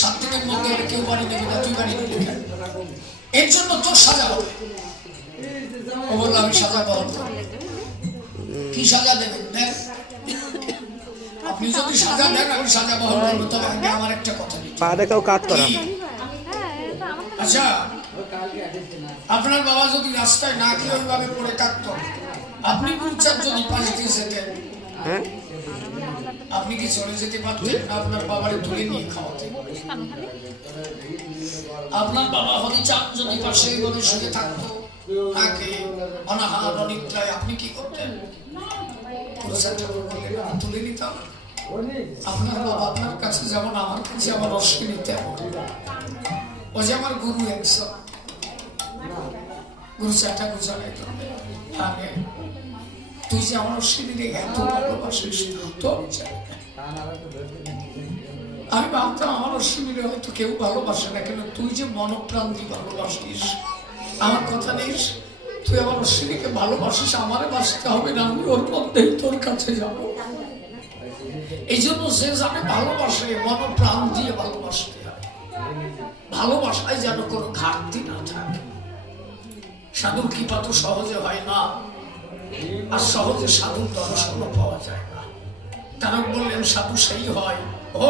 7 দিনের মধ্যে কেউ বাড়ি নেবে না, তুই বাড়ি নেবে কেন? এর জন্য তোর সাজা হবে। ও বললো আমি সাজা বহন করব। কি সাজা দেবেন দেন, আপনি যদি সাজা দেন আমি সাজা বহন করবো। তবে আগে আমার একটা কথা কি, আচ্ছা আপনার বাবা যদি রাস্তায় না খেয়ে ওইভাবে পড়ে থাকতো, আপনি গুলচার যদি পাশ দিয়ে যেতেন, আপনি কি চলে যেতে পারতেন? আপনার বাবারে তুলে নিয়ে খাওয়াতেন। আপনার বাবা হরিচাঁদ যদি পাশে গনে শুয়ে থাকতো না খেয়ে অনাহার অনিদ্রায়, আপনি কি করতেন? তুলে নিতাম। আপনার বাবা আপনার কাছে যেমন আমার কাছে আমার অশ্বিনী তেমন। ও যে আমার গুরু, একজন গুরু চারটা গুজারাই করবে, আগে তুই যে আমার অশ্বিনী এত ভালোবাসিস তো আমি ভাবতাম আমার অশ্বিনীরে হয়তো কেউ ভালোবাসে না, কেন তুই যে মনপ্রাণ দিয়ে ভালোবাসিস, আমার কথা নিস, তুই আমার অশ্বিনীকে ভালোবাসিস, আমারে বাঁচতে হবে না, আমি ওর মধ্যেই তোর কাছে যাব। এই জন্য সে যাকে ভালোবাসে মনপ্রাণ দিয়ে ভালোবাসতে হয়, ভালোবাসায় যেন কোনো ঘাটতি না থাকে। সাধুর কৃপা তো সহজে হয় না, আর সহজে সাধুর দর্শনও পাওয়া যায় না। তারা বললেন সাধু সেই হয় ও